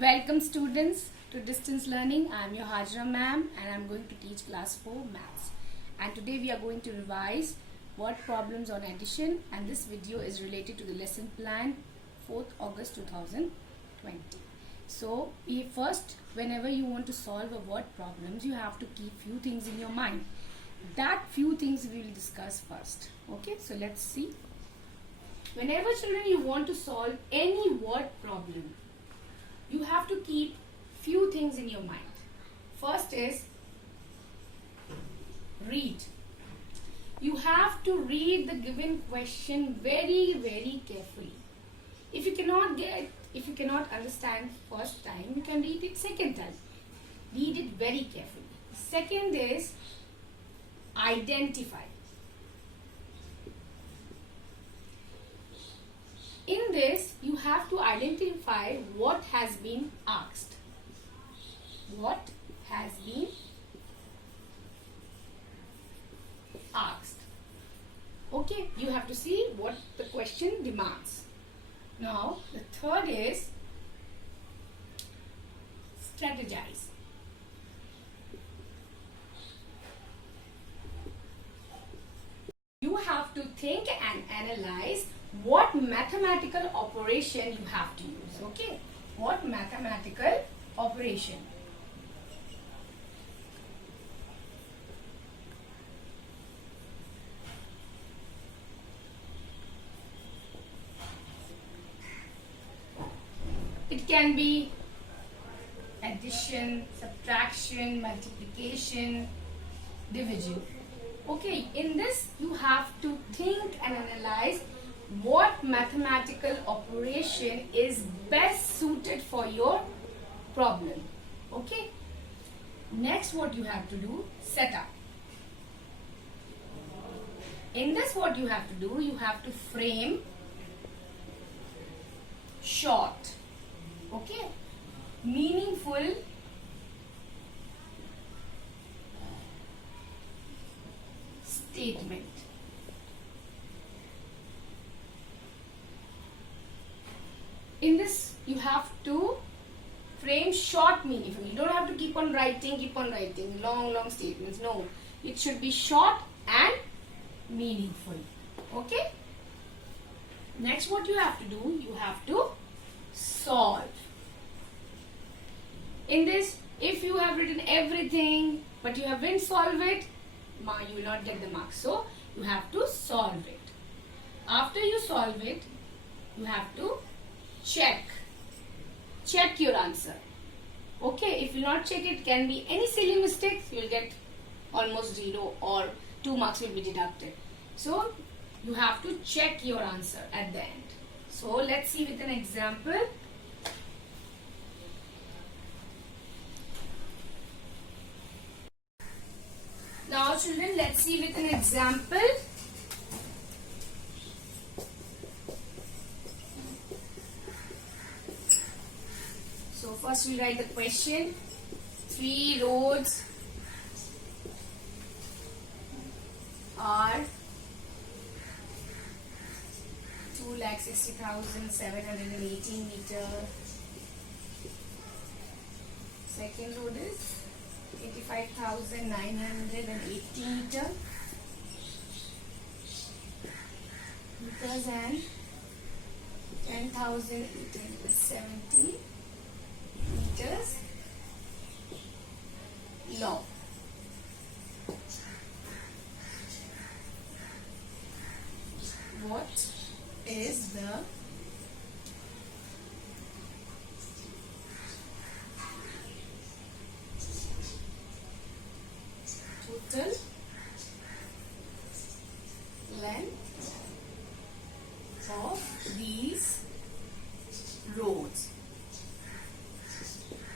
Welcome students to distance learning. I am your Hajra ma'am and I am going to teach class 4 maths. And today we are going to revise word problems on addition, and this video is related to the lesson plan 4th August 2020. So first, whenever you want to solve a word problems, you have to keep few things in your mind. That few things we will discuss first. Okay, so let's see. Whenever children you want to solve any word problem, you have to keep few things in your mind. First is read. You have to read the given question very carefully. If you cannot understand first time, you can read it second time. Read it very carefully. Second is identify. In this, you have to identify what has been asked. What has been asked. Okay, you have to see what the question demands. Now, the third is strategize. You have to think and analyze what mathematical operation you have to use. Okay, what mathematical operation. It can be addition, subtraction, multiplication, division. Okay, in this you have to think and analyze what mathematical operation is best suited for your problem. Okay. Next, what you have to do, set up. In this, what you have to do, you have to frame short, okay, meaningful statement. In this, you have to frame short, meaningful. You don't have to keep on writing long statements. No, it should be short and meaningful. Okay. Next, what you have to do, you have to solve. In this, if you have written everything but you haven't solved it, you will not get the marks. So, you have to solve it. After you solve it, you have to check your answer. Okay, if you not check it, can be any silly mistakes, you will get almost 0 or 2 marks will be deducted. So you have to check your answer at the end. So let's see with an example. Now children, let's see with an example. So first we write the question. 3 roads are 2,60,718 meter. Second road is 85,980 meter. Meters and 10,870 meters long. What is the total length of these roads?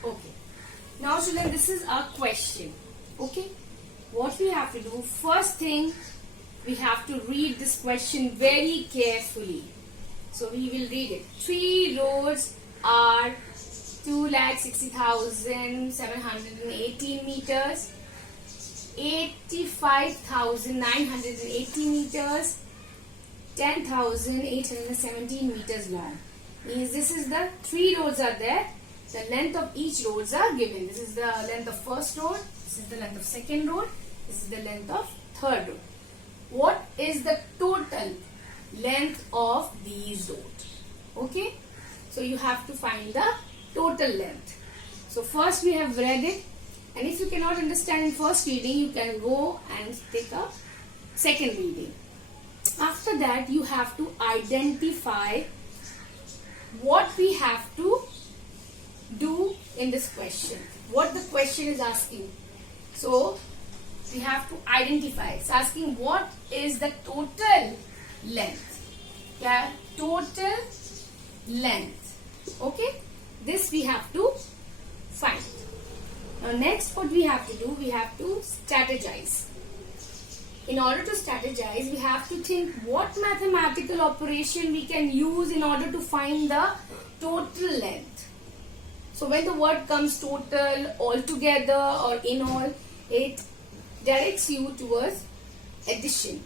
Okay. Now children, this is our question. Okay. What we have to do, first thing, we have to read this question very carefully. So we will read it. 3 roads are 2,60,718 meters, 85,980 meters, 10,817 meters long. Means this is the 3 roads are there the length of each roads are given. This is the length of first road, this is the length of second road, this is the length of third road. What is the total length of these roads? Okay, so you have to find the total length. So first we have read it, and if you cannot understand in first reading, you can go and take a second reading. After that, you have to identify what we have to do in this question, what the question is asking. So we have to identify. It's asking what is the total length. Yeah, total length. Okay, this we have to find. Now next, what we have to do, we have to strategize. In order to strategize, we have to think what mathematical operation we can use in order to find the total length. So when the word comes total, altogether or in all, it directs you towards addition.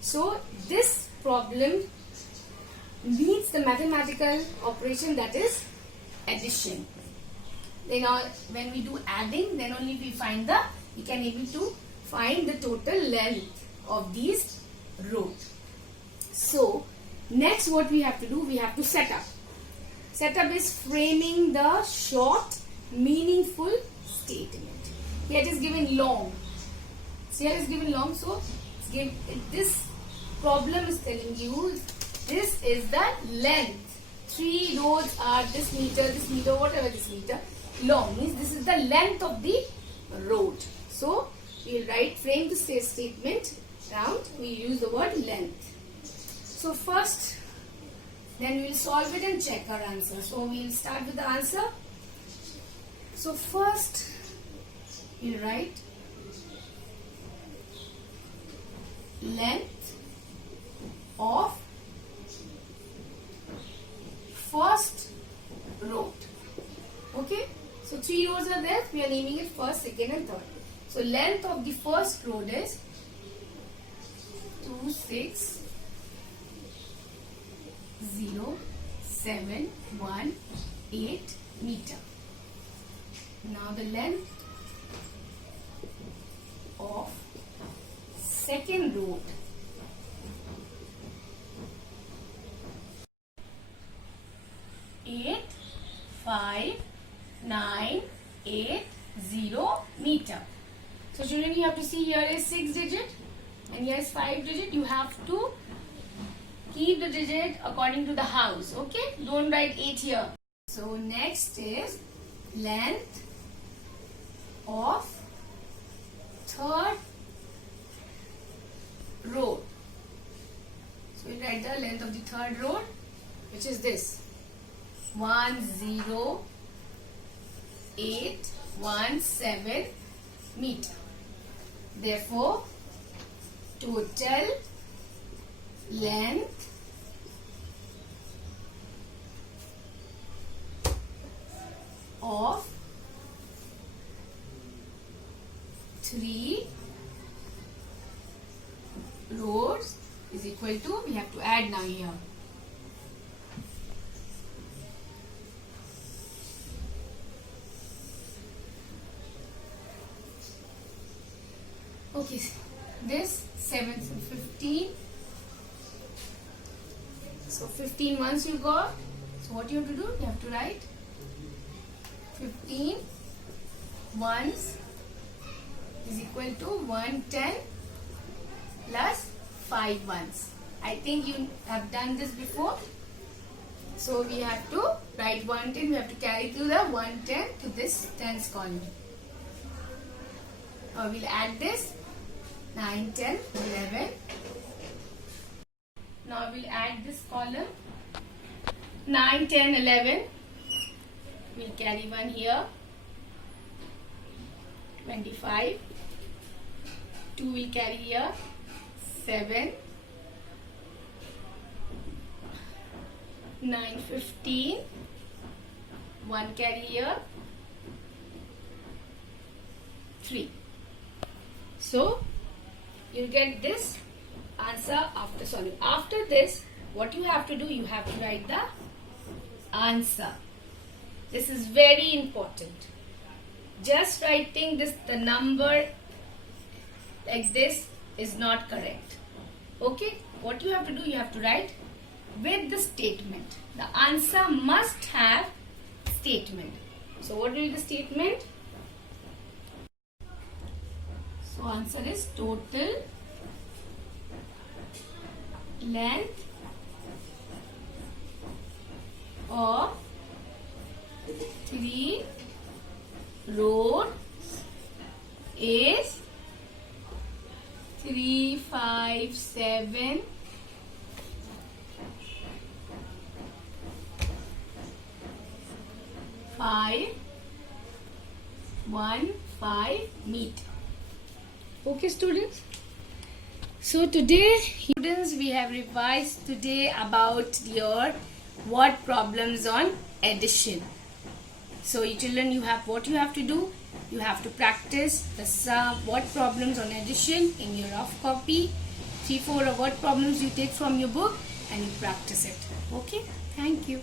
So this problem needs the mathematical operation, that is addition. Then when we do adding, then only we can able to find the total length of these roads. So next, what we have to do, we have to set up. Set up is framing the short, meaningful statement. Here it is given long. So here is given long. So this problem is telling you this is the length. 3 roads are this meter, whatever this meter. Long means this is the length of the road. So we will frame the statement round. We use the word length. So first, then we will solve it and check our answer. So we will start with the answer. So first, we will write length of first road. Okay, so 3 roads are there. We are naming it first, second and third. So length of the first road is 260,718 meter. Now the length of second road is 85980 meter. So children, you have to see here is 6 digit and here is 5 digit. You have to keep the digit according to the house. Okay, don't write 8 here. So next is length of third road. So we write the length of the third road, which is this 10817 meter. Therefore, total length of 3 roads is equal to, we have to add now here, okay, this 7 and 15. So 15 once you got. So what you have to do? You have to write 15 ones is equal to 110 plus 5 ones. I think you have done this before. So we have to write 110. We have to carry through the 110 to this tens column. We'll add this 9, 10, 11. Now we'll add this column 9, 10, 11. We'll carry 1 here. 25. 2 will carry here. 7. 9, 15. 1 carry here. 3. So you get this answer after solving. After this, what you have to do, you have to write the answer. This is very important. Just writing the number like this is not correct. Okay, what you have to do, you have to write with the statement. The answer must have statement. So what will be the statement? So answer is total length of 3 rows is 357 515 meter. Okay, students. So today, students, we have revised today about your word problems on addition. So you children, you have what you have to do. You have to practice the word problems on addition in your rough copy. 3-4 word problems you take from your book and you practice it. Okay, thank you.